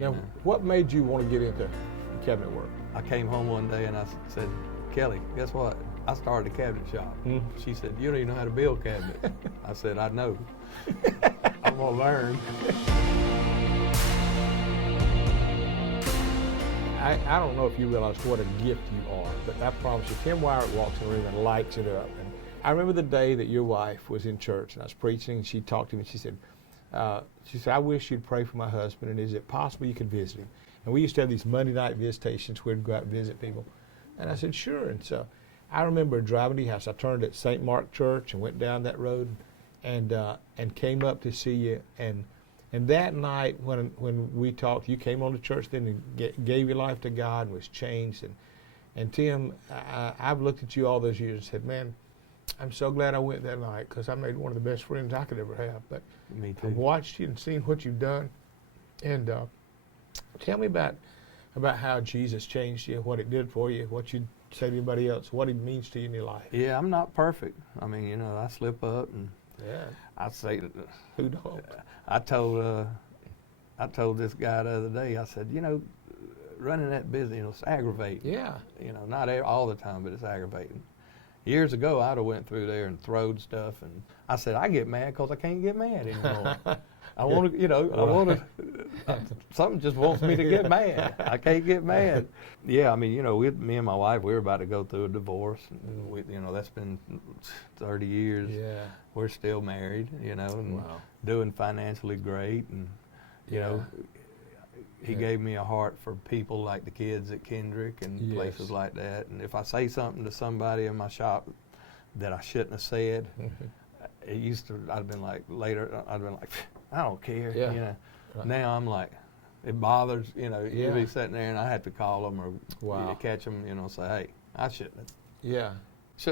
Now, know. what made you want to get into cabinet work? I came home one day and I said, Kelly, guess what? I started a cabinet shop. She said, you don't even know how to build cabinets. I said, I know. I'm going to learn. I don't know if you realize what a gift you are, but I promise you, Tim Wyrick walks in the room and lights it up. And I remember the day that your wife was in church and I was preaching and she talked to me and she said, I wish you'd pray for my husband, and is it possible you could visit him? And we used to have these Monday night visitations where we'd go out and visit people. And I said, sure. And so I remember driving to your house. I turned at St. Mark Church and went down that road and came up to see you. And that night when we talked, you came on to church then and gave your life to God and was changed. And Tim, I've looked at you all those years and said, man, I'm so glad I went that night because I made one of the best friends I could ever have. But Me too. I've watched you and seen what you've done. And tell me about how Jesus changed you, what it did for you, what you'd say to anybody else, what it means to you in your life. Yeah, I'm not perfect. I mean, you know, I slip up and I say, Who don't? I told this guy the other day, I said, you know, running that business, you know, it's aggravating. Yeah. You know, not all the time, but it's aggravating. Years ago, I'd have went through there and throwed stuff, and I said, I get mad because I can't get mad anymore. I want to, you know, I want to, something just wants me to get mad. I can't get mad. Yeah, I mean, you know, me and my wife, we were about to go through a divorce. And we, you know, that's been 30 years. Yeah. We're still married, you know, and doing financially great. And, you know, he gave me a heart for people like the kids at Kendrick and places like that. And if I say something to somebody in my shop that I shouldn't have said, it used to, I'd been like, I don't care, you know. Right. Now I'm like, it bothers, you know, you'd be sitting there and I have to call them or catch them, you know, say, hey, I shouldn't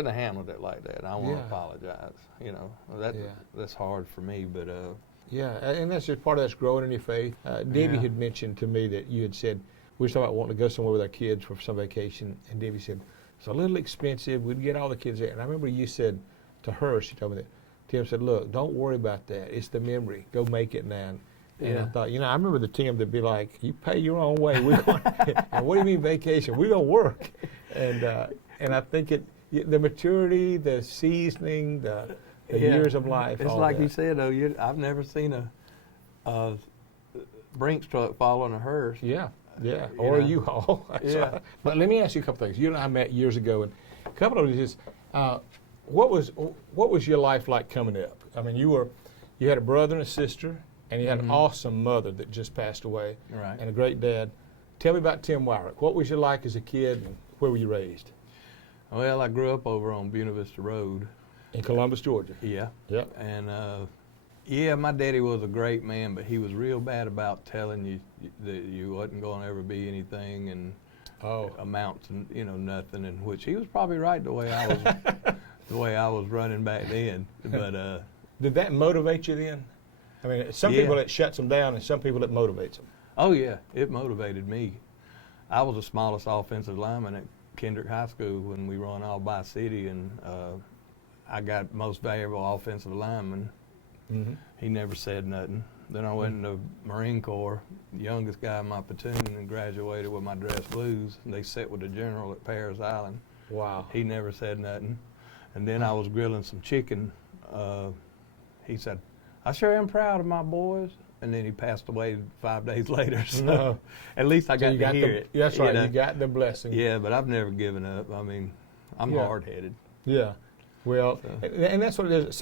have handled it like that. I want to apologize, you know. That's hard for me, but and that's just part of that's growing in your faith. Debbie had mentioned to me that you had said, we were talking about wanting to go somewhere with our kids for some vacation, and Debbie said, it's a little expensive, we'd get all the kids there. And I remember you said to her, she told me that, Tim said, look, don't worry about that. It's the memory. Go make it now. And I thought, you know, I remember the Tim that'd be like, you pay your own way. We're going, and what do you mean vacation? We're going to work. And I think the maturity, the seasoning, the years of life. It's like you said, though, I've never seen a Brinks truck fall on a hearse. Yeah, or a U-Haul. But let me ask you a couple things. You and I met years ago, and a couple of them is what was your life like coming up? I mean, you had a brother and a sister, and you had an awesome mother that just passed away, and a great dad. Tell me about Tim Wyrick. What was your life as a kid, and where were you raised? Well, I grew up over on Buena Vista Road. In Columbus, Georgia? Yeah. Yep. And my daddy was a great man, but he was real bad about telling you that you wasn't going to ever be anything and amount to, you know, nothing, and which he was probably right the way I was running back then. But did that motivate you then? I mean, some people it shuts them down, and some people it motivates them. Oh yeah, it motivated me. I was the smallest offensive lineman at Kendrick High School when we run all by city, and I got most valuable offensive lineman. He never said nothing. Then I went in the Marine Corps, the youngest guy in my platoon, and graduated with my dress blues. And they sat with the general at Paris Island. Wow. He never said nothing. And then I was grilling some chicken. He said, I sure am proud of my boys. And then he passed away 5 days later. So at least I got to hear it. That's right, you got the blessing. Yeah, but I've never given up. I mean, I'm hard-headed. Yeah. Well, and that's what it is.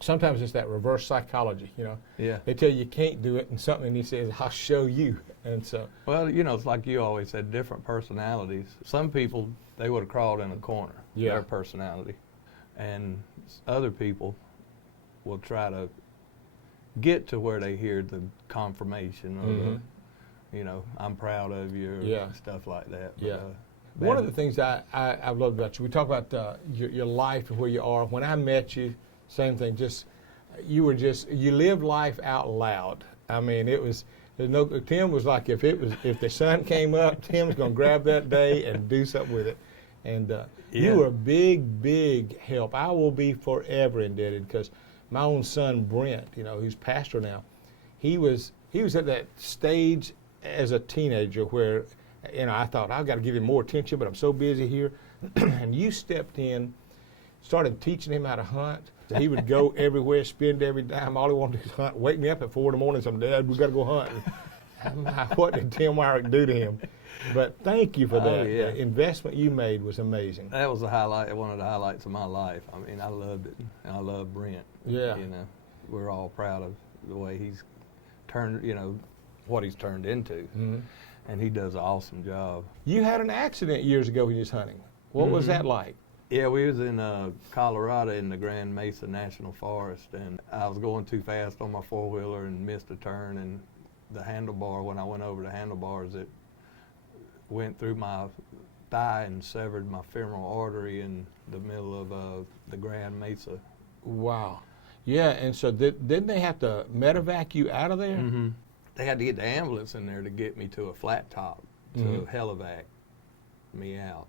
Sometimes it's that reverse psychology, you know. Yeah. They tell you can't do it, and something, and he says, I'll show you. And so. Well, you know, it's like you always said, different personalities. Some people, they would have crawled in a corner, their personality. And other people will try to get to where they hear the confirmation or the, you know, I'm proud of you, or stuff like that. But, one of the things I've loved about you, we talk about your life and where you are. When I met you, same thing, you lived life out loud. I mean, Tim was like, if the sun came up, Tim's going to grab that day and do something with it. And you were a big, big help. I will be forever indebted, because my own son, Brent, you know, who's pastor now, he was he was at that stage as a teenager where, I thought, I've got to give him more attention, but I'm so busy here. And you stepped in, started teaching him how to hunt. So he would go everywhere, spend every dime. All he wanted to do was hunt. Wake me up at 4 in the morning and say, Dad, we got to go hunting. What did Tim Wyrick do to him? But thank you for that. Oh, yeah. The investment you made was amazing. That was one of the highlights of my life. I mean, I loved it. And I love Brent. Yeah. We're all proud of the way he's turned, what he's turned into. Mm-hmm. And he does an awesome job. You had an accident years ago when you was hunting. What was that like? Yeah, we was in Colorado in the Grand Mesa National Forest, and I was going too fast on my four-wheeler and missed a turn, and the handlebar, when I went over the handlebars, it went through my thigh and severed my femoral artery in the middle of the Grand Mesa. Wow. Yeah, and so didn't they have to medevac you out of there? Mm-hmm. They had to get the ambulance in there to get me to a flat top to helivac me out.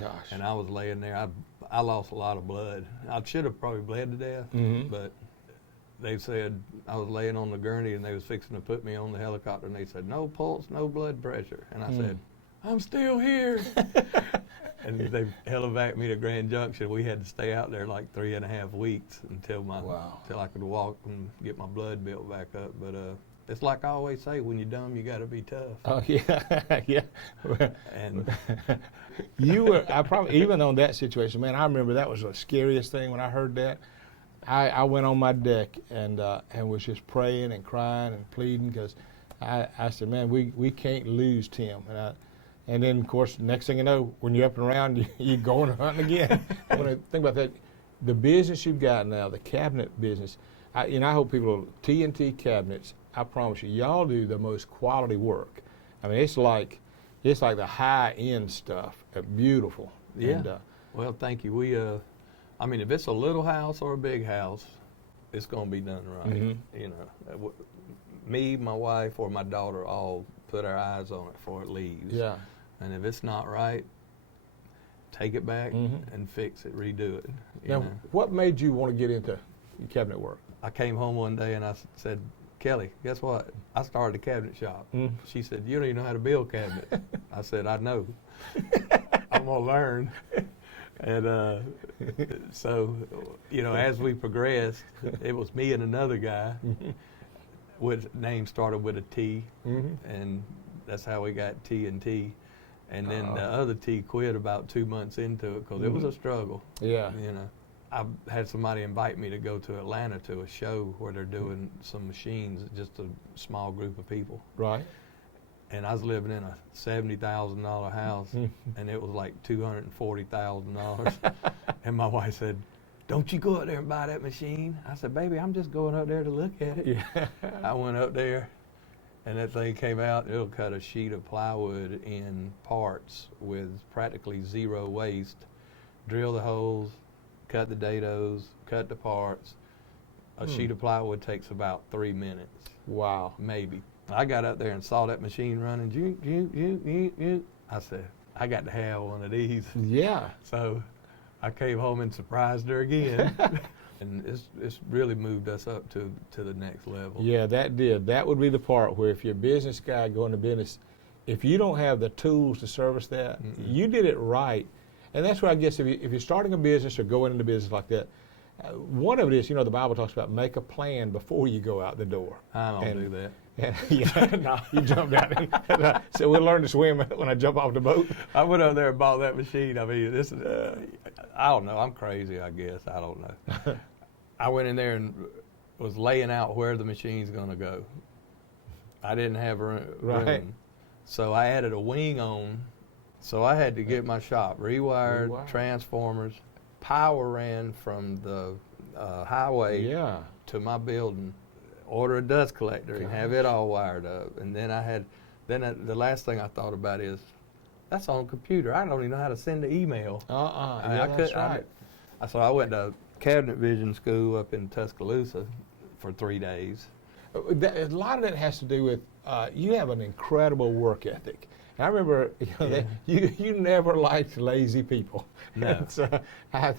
Gosh. And I was laying there. I lost a lot of blood. I should have probably bled to death, but they said I was laying on the gurney and they was fixing to put me on the helicopter, and they said, no pulse, no blood pressure. And I said, I'm still here. And they helivac'd me to Grand Junction. We had to stay out there like 3.5 weeks until I could walk and get my blood built back up. But it's like I always say, when you're dumb, you got to be tough. Oh yeah, yeah. And you were, even on that situation, man, I remember that was the scariest thing when I heard that. I went on my deck and was just praying and crying and pleading, because I said, man, we can't lose Tim. And then, of course, next thing you know, when you're up and around, you're going hunting again. When I think about that, the business you've got now, the cabinet business, I hope people, TNT Cabinets, I promise you, y'all do the most quality work. I mean, it's like the high-end stuff, beautiful. Yeah. And, well, thank you. I mean, if it's a little house or a big house, it's going to be done right. Mm-hmm. Me, my wife, or my daughter all put our eyes on it before it leaves. Yeah. And if it's not right, take it back and fix it, redo it. Now, what made you want to get into cabinet work? I came home one day and I said, Kelly, guess what? I started a cabinet shop. She said, you don't even know how to build cabinets. I said, I know. I'm going to learn. And so, as we progressed, it was me and another guy. Name started with a T, and that's how we got TNT. And then the other T quit about 2 months into it because it was a struggle. Yeah. I had somebody invite me to go to Atlanta to a show where they're doing some machines, just a small group of people. Right. And I was living in a $70,000 house, and it was like $240,000. And my wife said, don't you go up there and buy that machine? I said, baby, I'm just going up there to look at it. Yeah. I went up there, and that thing came out. It'll cut a sheet of plywood in parts with practically zero waste, drill the holes, cut the dados, cut the parts. A sheet of plywood takes about 3 minutes. Wow. Maybe. I got up there and saw that machine running. I said, I got to have one of these. Yeah. So I came home and surprised her again. And it's really moved us up to the next level. Yeah, that did. That would be the part where if you're a business guy going to business, if you don't have the tools to service that, you did it right. And that's where I guess if you're starting a business or going into business like that, one of it is, the Bible talks about make a plan before you go out the door. I don't do that. No, you jumped out. So we'll learn to swim when I jump off the boat. I went up there and bought that machine. I mean, this is, I don't know. I'm crazy, I guess. I don't know. I went in there and was laying out where the machine's going to go. I didn't have room. Right. So I added a wing on. So I had to get my shop rewired, transformers. Power ran from the highway to my building. Order a dust collector and have it all wired up. And then the last thing I thought about is, that's on computer. I don't even know how to send an email. That's right. So I went to Cabinet Vision School up in Tuscaloosa for 3 days. A lot of that has to do with you have an incredible work ethic. And I remember you never liked lazy people. No. And so I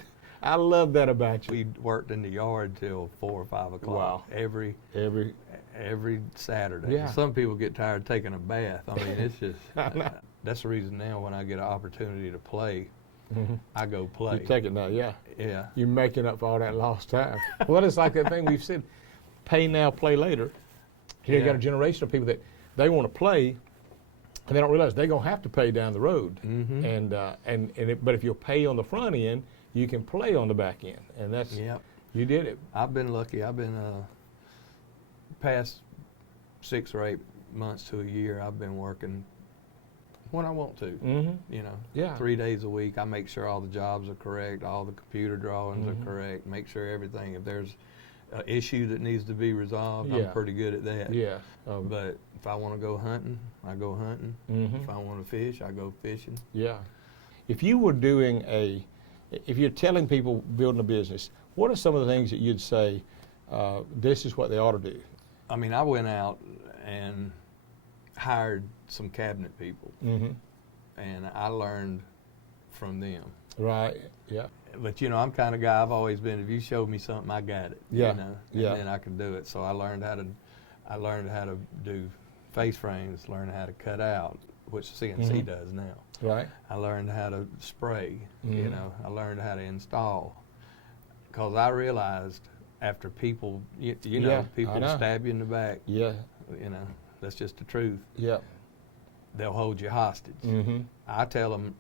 I love that about you. We worked in the yard till 4 or 5 o'clock. Wow. Every Saturday. Yeah. Some people get tired of taking a bath. I mean, it's just, that's the reason now when I get an opportunity to play, I go play. You take it now, yeah. Yeah. You're making up for all that lost time. Well, it's like that thing we've said, pay now, play later. You got a generation of people that they want to play, and they don't realize they're going to have to pay down the road. But if you'll pay on the front end, you can play on the back end, and that's you did it. I've been lucky. I've been past 6 or 8 months to a year. I've been working when I want to. You know, 3 days a week. I make sure all the jobs are correct, all the computer drawings are correct. Make sure everything. If there's an issue that needs to be resolved, I'm pretty good at that. Yeah. But if I want to go hunting, I go hunting. If I want to fish, I go fishing. Yeah. If you were doing if you're telling people building a business, what are some of the things that you'd say, this is what they ought to do? I mean, I went out and hired some cabinet people, and I learned from them. Right, yeah. But, you know, I'm kind of guy, I've always been, if you showed me something, I got it. Yeah, you know, and then I can do it. So I learned how to do face frames, learned how to cut out, which CNC does now. Right. I learned how to spray, you know, I learned how to install. Because I realized after people, you know, people stab you in the back, you know, that's just the truth. Yeah. They'll hold you hostage. I tell them,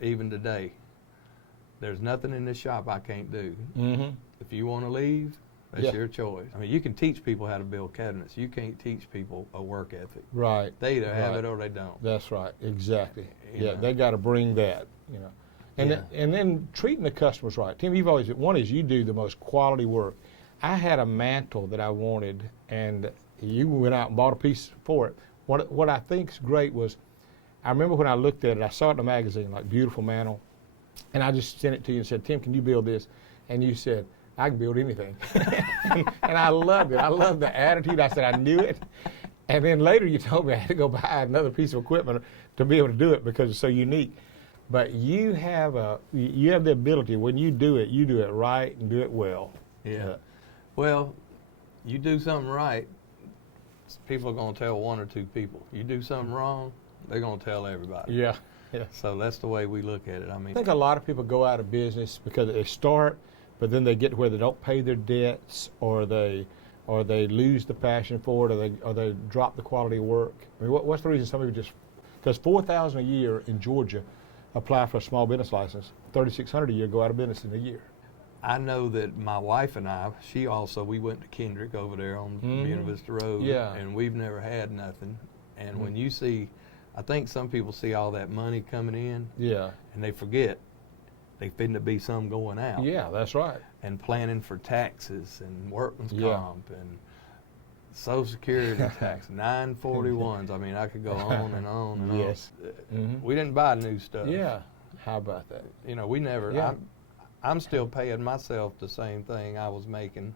even today, there's nothing in this shop I can't do. If you want to leave, that's your choice. I mean, you can teach people how to build cabinets. You can't teach people a work ethic. Right. They either have it or they don't. That's right. Exactly. You know. They got to bring that. You know, and then treating the customers right. Tim, you've always one is you do the most quality work. I had a mantle that I wanted, and you went out and bought a piece for it. What I think's great was, I remember when I looked at it, I saw it in a magazine, like beautiful mantle, and I just sent it to you and said, Tim, can you build this? And you said, I can build anything. and I loved it. I loved the attitude. I said, I knew it. And then later you told me I had to go buy another piece of equipment to be able to do it because it's so unique. But you have the ability, when you do it right and do it well. Yeah. Well, you do something right, people are going to tell 1 or 2 people. You do something wrong, they're going to tell everybody. Yeah. So that's the way we look at it. I mean, I think a lot of people go out of business because they start, but then they get to where they don't pay their debts, or they lose the passion for it, or they drop the quality of work. I mean, what's the reason some people just, because $4,000 a year in Georgia apply for a small business license, $3,600 a year go out of business in a year. I know that my wife and I, we went to Kendrick over there on Buena Vista Road, and we've never had nothing. And when you see, I think some people see all that money coming in, and they forget they finna be some going out. Yeah, that's right. And planning for taxes and workman's comp and Social Security tax, 941s. I mean, I could go on and on and on. We didn't buy new stuff. Yeah, how about that? You know, we never. I'm still paying myself the same thing I was making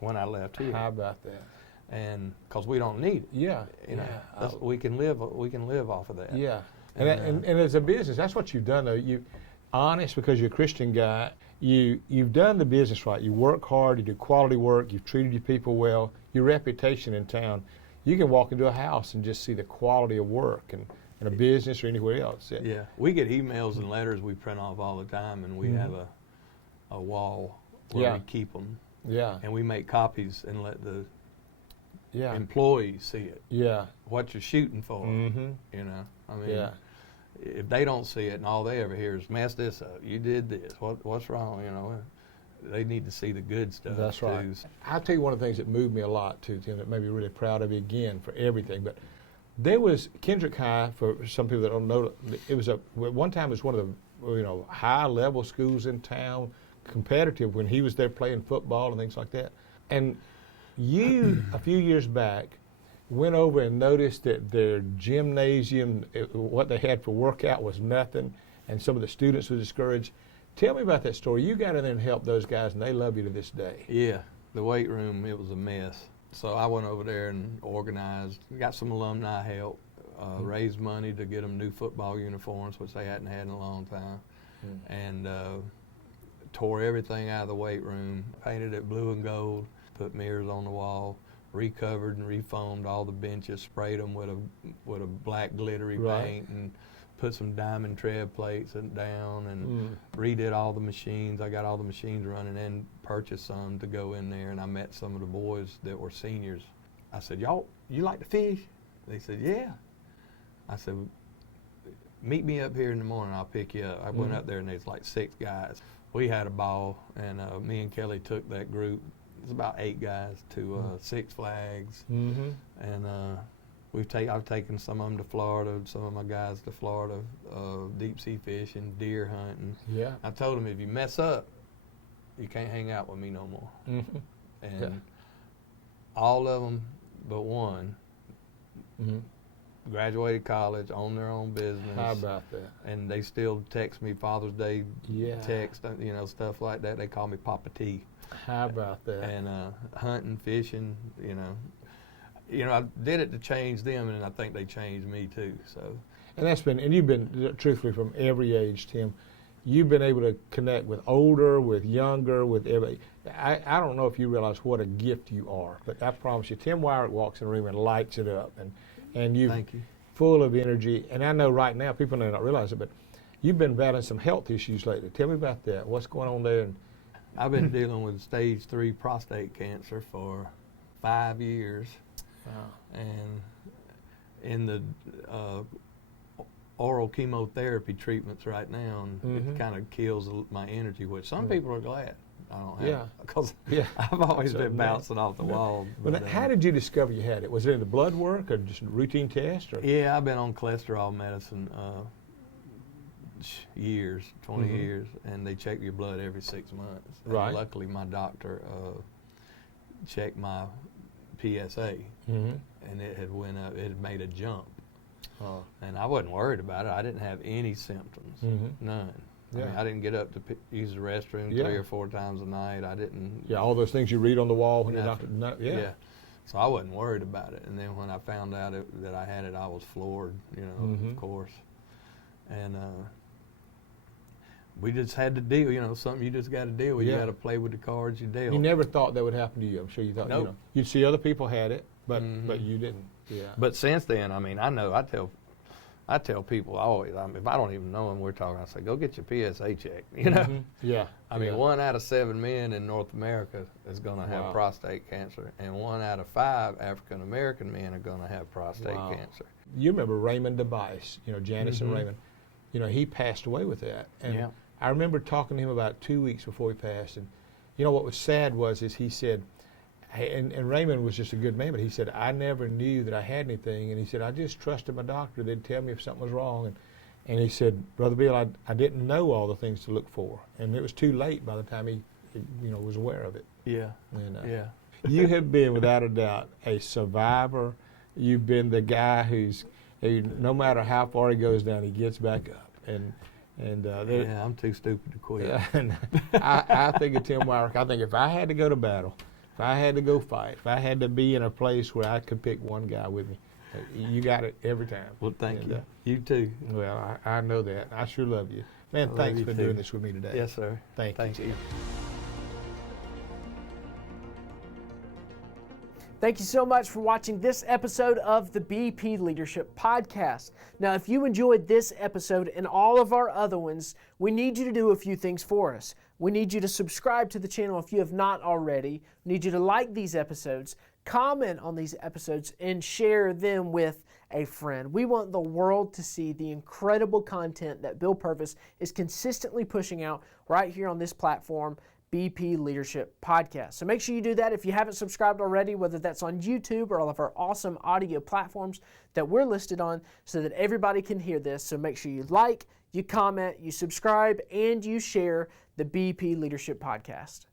when I left here. How about that? And because we don't need it. Yeah, you know, we can live off of that. Yeah, and as a business, that's what you've done though. You honest, because you're a Christian guy. You've done the business right. You work hard. You do quality work. You've treated your people well. Your reputation in town. You can walk into a house and just see the quality of work and a business or anywhere else. Yeah, we get emails and letters we print off all the time, and we have a wall where we keep them. Yeah. And we make copies and let the employees see it. Yeah. What you're shooting for. You know, I mean, if they don't see it and all they ever hear is mess this up, you did this, what's wrong, you know, they need to see the good stuff. That's too. Right. I'll tell you one of the things that moved me a lot too, Tim, that made me really proud of you again for everything. But there was Kendrick High, for some people that don't know, it was one time it was one of the high level schools in town, competitive when he was there playing football and things like that. And you, a few years back, went over and noticed that their gymnasium, what they had for workout was nothing, and some of the students were discouraged. Tell me about that story. You got in there and helped those guys, and they love you to this day. Yeah, the weight room, it was a mess. So I went over there and organized, got some alumni help, raised money to get them new football uniforms, which they hadn't had in a long time, and tore everything out of the weight room, painted it blue and gold, put mirrors on the wall, recovered and refoamed all the benches, sprayed them with a black glittery paint, and put some diamond tread plates down, and redid all the machines. I got all the machines running and purchased some to go in there, and I met some of the boys that were seniors. I said, "Y'all, you like to fish?" They said, "Yeah." I said, "Meet me up here in the morning, I'll pick you up." I went up there and there's like 6 guys. We had a ball, and me and Kelly took that group, it's about 8 guys, to Six Flags, and I've taken some of them to Florida, some of my guys to Florida, deep sea fishing, deer hunting. Yeah. I told them, if you mess up, you can't hang out with me no more. And all of them but one graduated college, own their own business. How about that? And they still text me Father's Day text, stuff like that. They call me Papa T. How about that? And hunting, fishing, I did it to change them, and I think they changed me too. So. And you've been, truthfully, from every age, Tim, you've been able to connect with older, with younger, with everybody. I don't know if you realize what a gift you are, but I promise you, Tim Wyrick walks in the room and lights it up, and you're full of energy. And I know right now, people may not realize it, but you've been battling some health issues lately. Tell me about that. What's going on there? I've been dealing with stage 3 prostate cancer for 5 years. Wow. And in the oral chemotherapy treatments right now, and it kind of kills my energy, which some people are glad I don't have. Because I've always been bouncing off the wall. But how did you discover you had it? Was it in the blood work or just a routine test? Or? Yeah, I've been on cholesterol medicine years, 20 years, and they check your blood every 6 months. Right. And luckily, my doctor checked my PSA, and it had went up. It had made a jump, and I wasn't worried about it. I didn't have any symptoms, none. I mean, I didn't get up to use the restroom 3 or 4 times a night. I didn't. Yeah, all those things you read on the wall when you're not. So I wasn't worried about it. And then when I found out that I had it, I was floored. Of course. And we just had to deal. Something you just got to deal with. You got to play with the cards you deal. You never thought that would happen to you. I'm sure you thought. Nope. You'd see other people had it, but you didn't. Yeah. But since then, I mean, I tell people always, if I don't even know them, we're talking, I say, go get your PSA checked, Yeah. I mean, 1 out of 7 men in North America is going to have prostate cancer, and 1 out of 5 African-American men are going to have prostate cancer. You remember Raymond DeBice, Janice and Raymond, he passed away with that. And I remember talking to him about 2 weeks before he passed, and what was sad is he said, and Raymond was just a good man, but he said, I never knew that I had anything. And he said, I just trusted my doctor. They'd tell me if something was wrong. And he said, Brother Bill, I didn't know all the things to look for. And it was too late by the time he was aware of it. Yeah. And, you have been, without a doubt, a survivor. You've been the guy who, no matter how far he goes down, he gets back up. And I'm too stupid to quit. And I think of Tim Wyrick. I think if I had to go to battle, if I had to go fight, if I had to be in a place where I could pick one guy with me, you got it every time. Well, thank you. You too. Well, I know that. I sure love you. Man, thanks for doing this with me today. Yes, sir. Thank you. Thank you so much for watching this episode of the BP Leadership Podcast. Now, if you enjoyed this episode and all of our other ones, we need you to do a few things for us. We need you to subscribe to the channel if you have not already. We need you to like these episodes, comment on these episodes, and share them with a friend. We want the world to see the incredible content that Bill Purvis is consistently pushing out right here on this platform, BP Leadership Podcast. So make sure you do that if you haven't subscribed already, whether that's on YouTube or all of our awesome audio platforms that we're listed on, so that everybody can hear this. So make sure you like, you comment, you subscribe, and you share the BP Leadership Podcast.